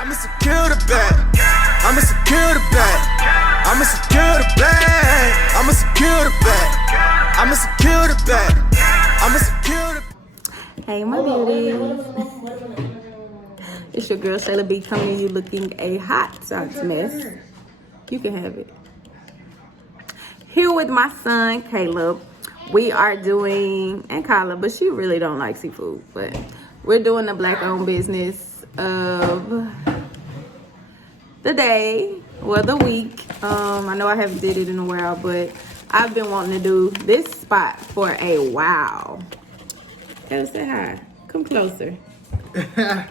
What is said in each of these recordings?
I'ma secure the bag. I'ma secure the bag. I'ma secure the bag. I'ma secure the bag. I'ma secure the bag. I'ma secure the. Hey, my beauty. It's your girl Shayla B coming to you looking a hot sauce mess. You can have it. Here with my son Caleb. We are doing, and Kyla, but she really don't like seafood, but we're doing the black-owned business of the day, or the week. I know I haven't did it in a while, but I've been wanting to do this spot for a while. Hey, say hi. Come closer. I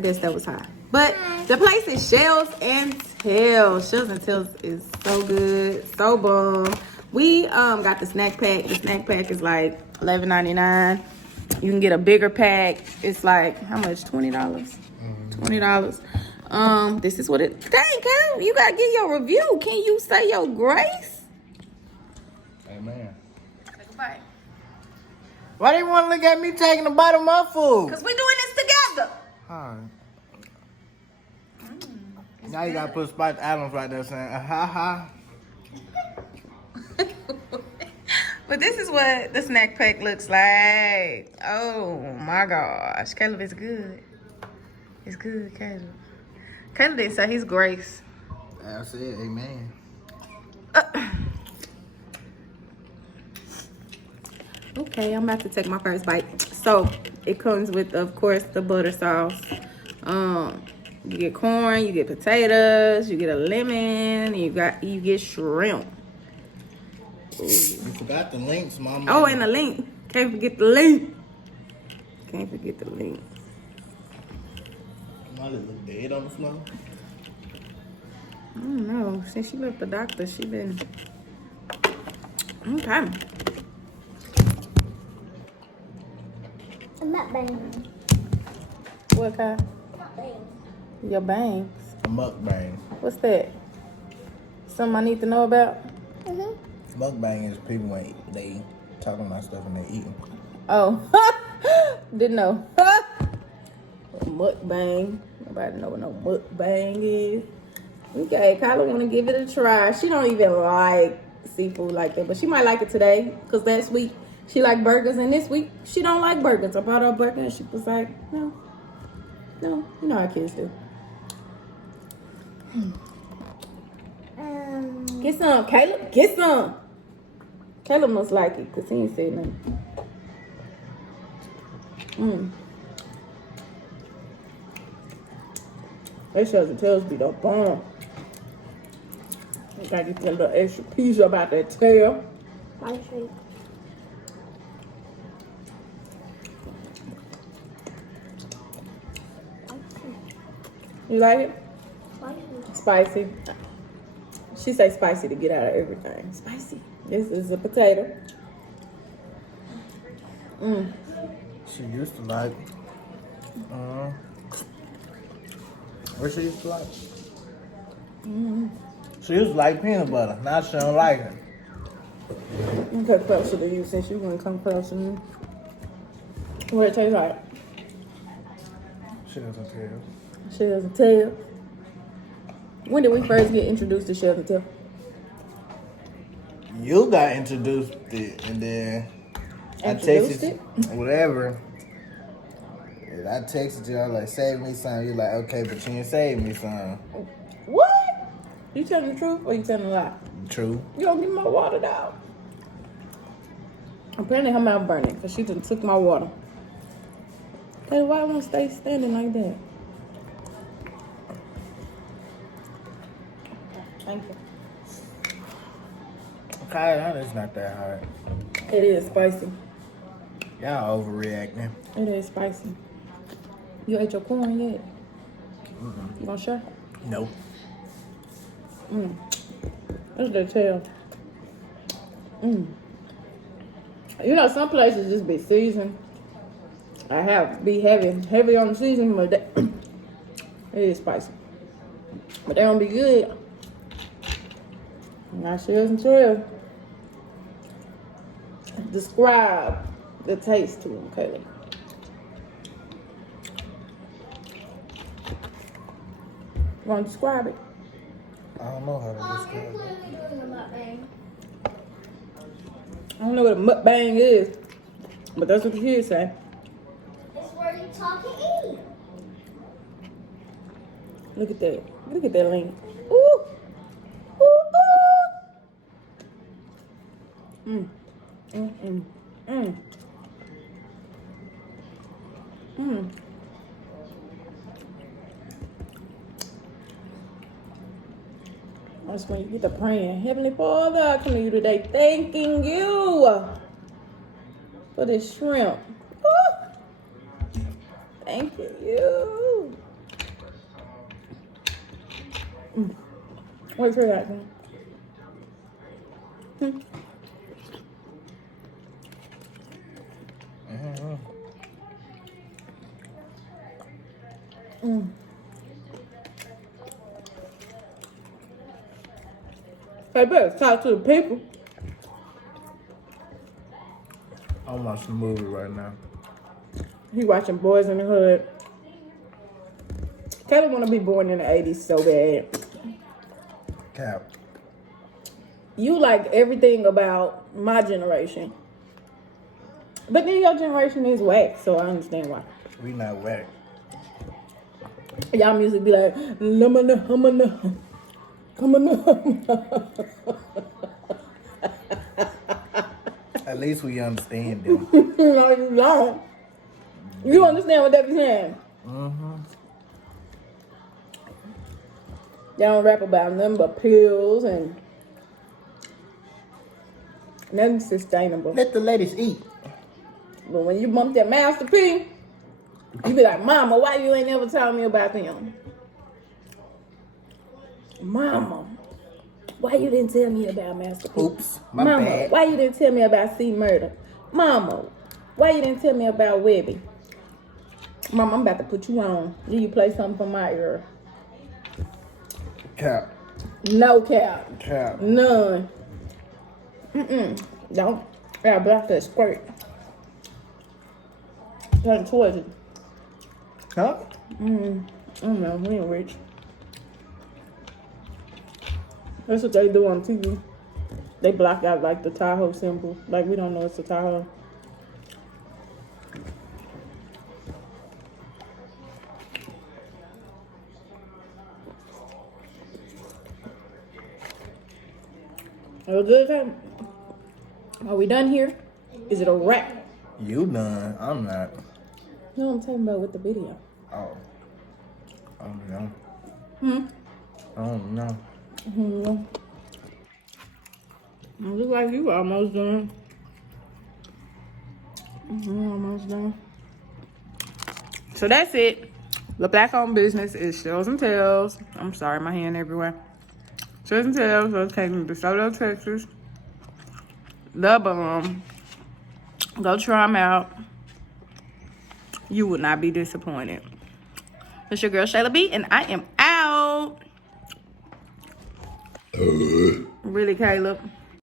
guess that was high. But the place is Shells and Tails. Shells and Tails is so good, so bomb. We got the snack pack. The snack pack is like $11.99. You can get a bigger pack. It's like how much? $20. $20. This is what it. Dang, Caleb, you gotta get your review. Can you say your grace? Amen. Take a bite. Why do you want to look at me taking a bite of my food? Cause we're doing this together. Alright. Now you gotta put Spice Adams right there saying, ha ha. But this is what the snack pack looks like. Oh my gosh. Caleb is good. It's good, Caleb. Caleb didn't say his grace. I said, amen. Okay, I'm about to take my first bite. So it comes with, of course, the butter sauce. You get corn, you get potatoes, you get a lemon, you get shrimp. Ooh. You forgot the links, mama. Oh, and the link. Can't forget the link. Can't forget the link. Molly look dead on the floor. I don't know. Since she left the doctor, she been okay. A mukbang. What kind? Your bangs. Mukbang. What's that? Something I need to know about? Mukbang is people when they talking about stuff and they eating. Oh, didn't know. Mukbang. Nobody know what no mukbang is. Okay, Kyla want to give it a try. She don't even like seafood like that, but she might like it today because last week she liked burgers and this week she don't like burgers. I bought her a burger and she was like, no, you know how kids do. Get some, Caleb. Get some. Caleb must like it because he ain't said nothing. That Shells and Tails be the bomb. You gotta get that little extra piece about that tail. Spicy. You like it? Spicy. Spicy. She say spicy to get out of everything. Spicy. This is a potato. She used to like. What she used to like? She used to like peanut butter. Now she don't like it. I'm gonna come closer to you since you gonna come closer to me. What it tastes like? She doesn't care. Shells and Tails. When did we first get introduced to Shells and Tails? You got introduced it, and then I Introduced texted whatever. And I texted you, I was like, save me some. You're like, okay, but you didn't save me some. What? You telling the truth or you telling a lie? True. You don't give me my water down. Apparently her mouth burning because she done took my water. Hey, why I want to stay standing like that? Thank you. Okay, that is not that hard. It is spicy. Y'all overreacting. It is spicy. You ate your corn yet? You gonna share? Nope. That's the tail. You know, some places just be seasoned. Be heavy on the seasoning, but it is spicy. But they don't be good. Not Shells and Tails. Describe the taste to them, Caleb. Want to describe it? I don't know how to describe it. I don't know what a mukbang is, but that's what the kids say. It's where you talk and eat. Look at that. Look at that link. Ooh. Ooh, ooh. That's when you get to praying. Heavenly Father, I come to you today thanking you for this shrimp. Ooh. Thank you. What's her that one? Hey, better talk to the people. I'm watching a movie right now. He watching Boys in the Hood. Kelly want to be born in the 80s so bad. Cap. You like everything about my generation. But then your generation is whack, so I understand why. We not whack. Y'all music be like, lemon, humana, At least we understand them. No, you don't. You understand what they be saying? Y'all don't rap about nothing but pills and nothing sustainable. Let the ladies eat. But when you bump that Master P, you be like, Mama, why you ain't never told me about them? Mama, why you didn't tell me about Master P? Oops, my Mama, bad. why you didn't tell me about C Murder? Mama, why you didn't tell me about Webby? Mama, I'm about to put you on. Do you play something for my ear? Cap. No cap. Cap. None. Don't. Yeah, block that squirt. Turn towards it. Huh? I don't know. We ain't rich. That's what they do on TV. They block out like the Tahoe symbol. Like we don't know it's a Tahoe. Well, good time. Are we done here? Is it a wrap? You done. I'm not. No, I'm talking about with the video. Oh. I don't know. I don't know. Look like you almost done. Almost done. So that's it. The black-owned business is Shells and Tails. I'm sorry, my hand everywhere. Shells and Tails located in Desoto, Texas. The bomb. Go try them out. You would not be disappointed. It's your girl Shayla B, and I am out. Really, Caleb?